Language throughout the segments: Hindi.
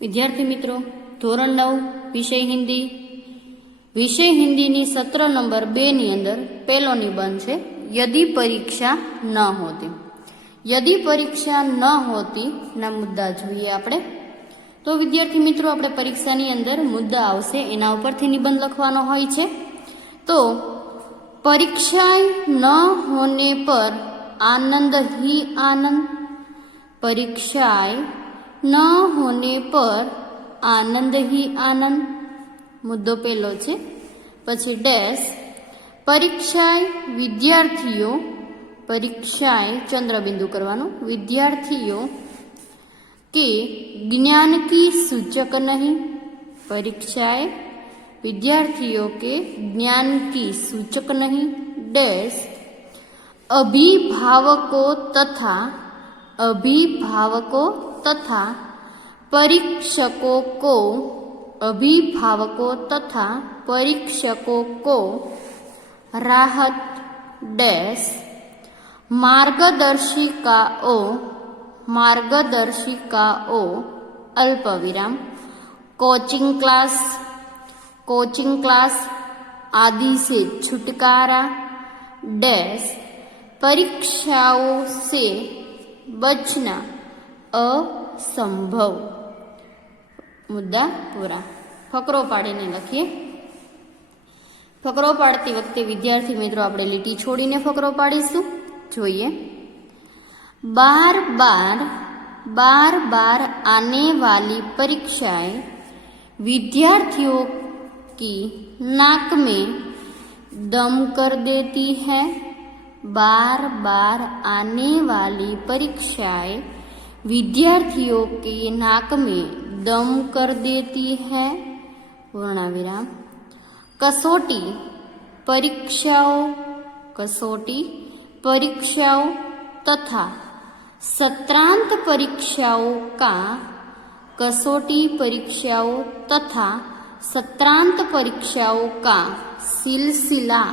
विद्यार्थी मित्रों, धोरण 9 विषय हिंदी सत्र नंबर 2 नी अंदर पहलो निबंध है यदि परीक्षा न होती। यदि परीक्षा न होती ना मुद्दा જોઈએ આપણે। तो विद्यार्थी मित्रों, આપણે પરીક્ષાની અંદર મુદ્દા આવશે, એના ઉપરથી નિબંધ લખવાનો હોય છે। तो परीक्षाएं न होने पर आनंद ही आनंद, परीक्षाएं न होने पर आनंद ही आनंद, मुद्दो पहलो छे। पछी डैश परीक्षाएं विद्यार्थियों, परीक्षाएं चंद्रबिंदु करवानो, विद्यार्थियों के ज्ञान की सूचक नहीं, परीक्षाएं विद्यार्थियों के ज्ञान की सूचक नहीं। डैश अभिभावकों तथा परीक्षकों को राहत। डैश मार्गदर्शिकाओं अल्पविराम कोचिंग क्लास आदि से छुटकारा। डैश परीक्षाओं से बचना असंभव। मुद्दा पूरा। फकरो पाड़ीने लखीए। फकरो पाड़ती वखते विद्यार्थी मित्रों आपणे લીટી छोड़ीने फकरो पाड़ीशुं। जोईए। बार बार आने वाली परीक्षाएं विद्यार्थियों की नाक में दम कर देती है। बार बार आने वाली परीक्षाएं विद्यार्थियों की नाक में दम कर देती है। पूर्णविराम। कसौटी परीक्षाओं तथा सत्रांत परीक्षाओं का कसौटी परीक्षाओं तथा सत्रांत परीक्षाओं का सिलसिला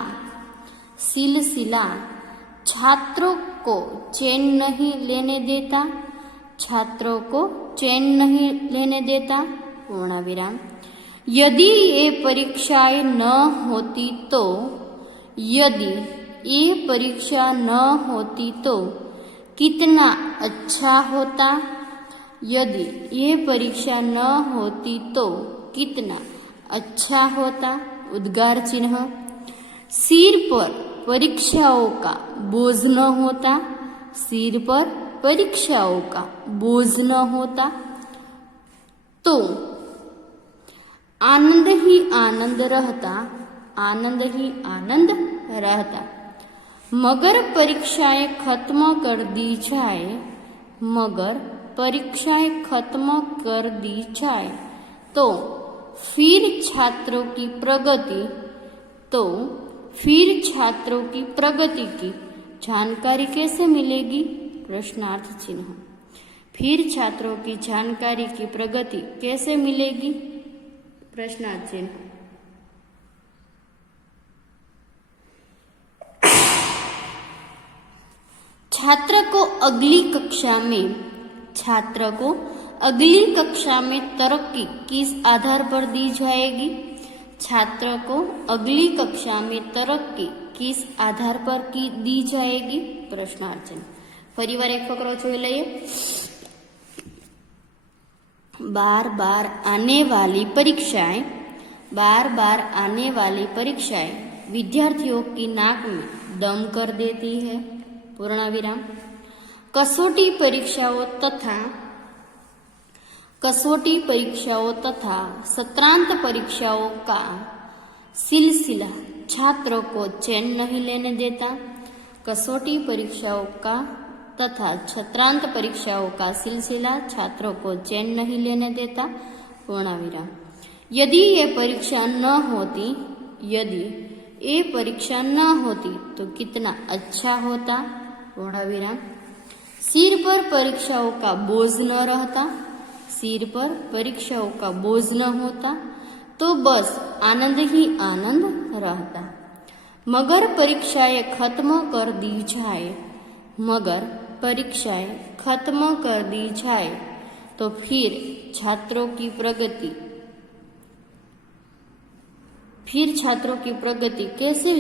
छात्रों को चैन नहीं लेने देता। पूर्णविराम। यदि ये परीक्षाएं न होती तो कितना अच्छा होता। यदि ये परीक्षा न होती तो कितना अच्छा होता। उद्गार चिन्ह। सिर पर परीक्षाओं का बोझ न होता। सिर पर परीक्षाओं का बोझ न होता तो आनंद ही आनंद रहता। मगर परीक्षाएं खत्म कर दी जाए तो फिर छात्रों की प्रगति की जानकारी कैसे मिलेगी। प्रश्नार्थ चिन्ह। फिर छात्रों की जानकारी की प्रगति कैसे मिलेगी। प्रश्नार्थ चिन्ह। छात्र को अगली कक्षा में तरक्की किस आधार पर दी जाएगी। छात्र को अगली कक्षा में तरक्की किस आधार पर दी जाएगी। प्रश्नार्थ चिन्ह। फरीवार एक फकरो जोई लईए। बार बार आने वाली परीक्षाएं विद्यार्थियों की नाक में दम कर देती है। पूर्णविराम। कसौटी परीक्षाओं तथा सत्रांत परीक्षाओं का सिलसिला छात्रों को चैन नहीं लेने देता। कसौटी परीक्षाओं का तथा सत्रांत परीक्षाओं का सिलसिला छात्रों को चैन नहीं लेने देता। पूर्णविराम। यदि ये परीक्षा न होती तो कितना अच्छा होता। पूर्णविराम। सिर पर परीक्षाओं का बोझ न होता तो बस आनंद ही आनंद रहता। मगर परीक्षाएं खत्म कर दी जाए तो फिर छात्रों की प्रगति कैसे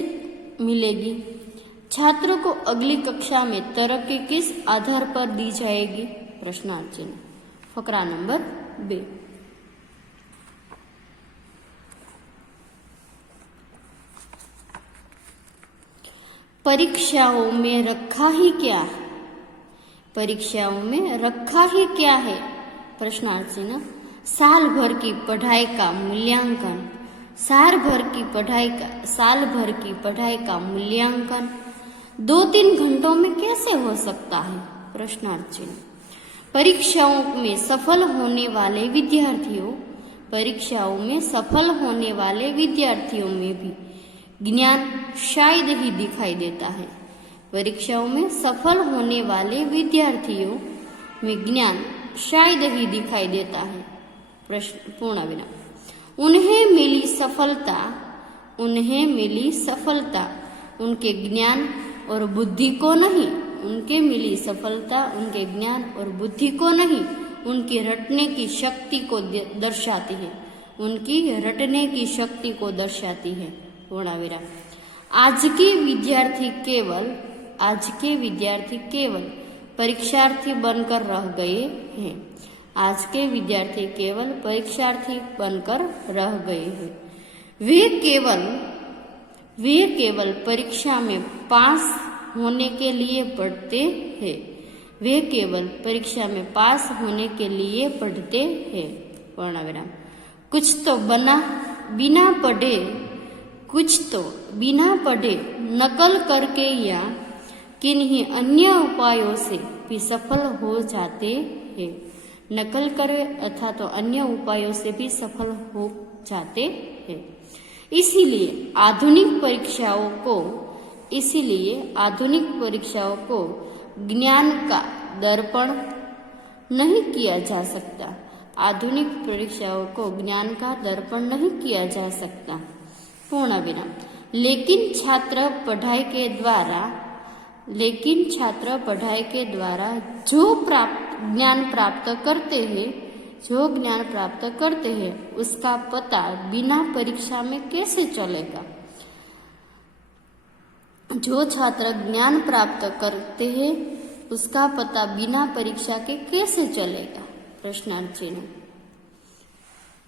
मिलेगी? छात्रों को अगली कक्षा में तरक्की किस आधार पर दी जाएगी? प्रश्नार्थ चिन्ह। फकरा नंबर 2। परीक्षाओं में रखा ही क्या है? परीक्षाओं में रखा ही क्या है? प्रश्नार्थ चिन्ह। साल भर की पढ़ाई का मूल्यांकन। साल भर की पढ़ाई का मूल्यांकन 2-3 घंटों में कैसे हो सकता है? प्रश्नार्थ चिन्ह। परीक्षाओं में सफल होने वाले विद्यार्थियों में भी ज्ञान शायद ही दिखाई देता है। परीक्षाओं में सफल होने वाले विद्यार्थियों में ज्ञान शायद ही दिखाई देता है। प्रश्न पूर्ण विराम। उन्हें मिली सफलता उनके ज्ञान और बुद्धि को नहीं। उनके मिली सफलता उनके ज्ञान और बुद्धि को नहीं, उनकी रटने की शक्ति को दर्शाती है। पूर्ण विराम। आज के विद्यार्थी केवल परीक्षार्थी बनकर रह गए हैं। आज के विद्यार्थी केवल परीक्षार्थी बनकर रह गए हैं। वे केवल परीक्षा में पास होने के लिए पढ़ते हैं। पूर्ण विराम। कुछ तो बिना पढ़े नकल करके या किन्हीं अन्य उपायों से भी सफल हो जाते हैं। नकल करे अथवा तो अन्य उपायों से भी सफल हो जाते हैं। इसीलिए आधुनिक परीक्षाओं को ज्ञान का दर्पण नहीं किया जा सकता। पूर्ण विराम। लेकिन छात्र पढ़ाई के द्वारा जो ज्ञान प्राप्त करते हैं उसका पता बिना परीक्षा में कैसे चलेगा? जो छात्र ज्ञान प्राप्त करते हैं उसका पता बिना परीक्षा के कैसे चलेगा? प्रश्नार्थ चिन्ह।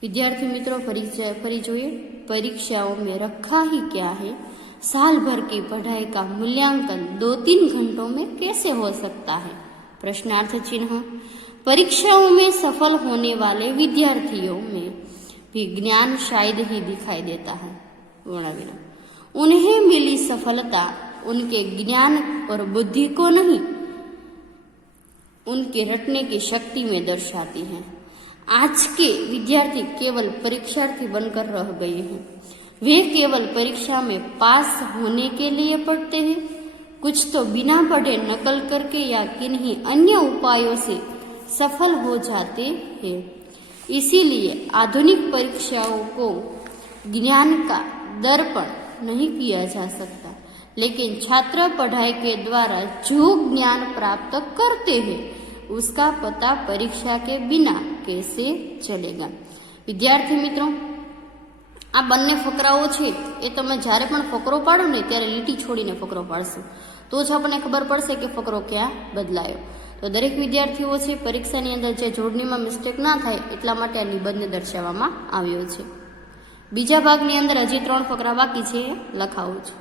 विद्यार्थी मित्रों फरी જોઈએ। परीक्षाओं में रखा ही क्या है? साल भर की पढ़ाई का मूल्यांकन 2-3 घंटों में कैसे हो सकता है? प्रश्नार्थ चिन्ह। परीक्षाओं में सफल होने वाले विद्यार्थियों में भी ज्ञान शायद ही दिखाई देता है। पूर्ण विराम। उन्हें मिली सफलता उनके ज्ञान और बुद्धि को नहीं, उनके रटने की शक्ति में दर्शाती है। आज के विद्यार्थी केवल परीक्षार्थी बनकर रह गए हैं। वे केवल परीक्षा में पास होने के लिए पढ़ते हैं। कुछ तो बिना पढ़े नकल करके या किन्हीं अन्य उपायों से सफल हो जाते हैं। इसीलिए आधुनिक परीक्षाओं को ज्ञान का दर्पण नहीं किया जा सकता। लेकिन छात्र पढ़ाई के द्वारा जो ज्ञान प्राप्त करते हैं उसका पता परीक्षा के बिना कैसे चलेगा? विद्यार्थी मित्रों, आ બંને ફકરાઓ છે એ તમે જ્યારે પણ ફકરો પાડો ને ત્યારે લીટી છોડીને ફકરો પાડશો તો જ આપણને ખબર પડશે કે ફકરો ક્યાં બદલાયો। તો દરેક વિદ્યાર્થીઓ છે પરીક્ષાની અંદર જે જોડણીમાં મિસ્ટેક ના થાય એટલા માટે આ નિબંધને દર્શાવવામાં આવ્યો છે। બીજા ભાગની અંદર હજી 3 ફકરા બાકી છે, લખાવું છું।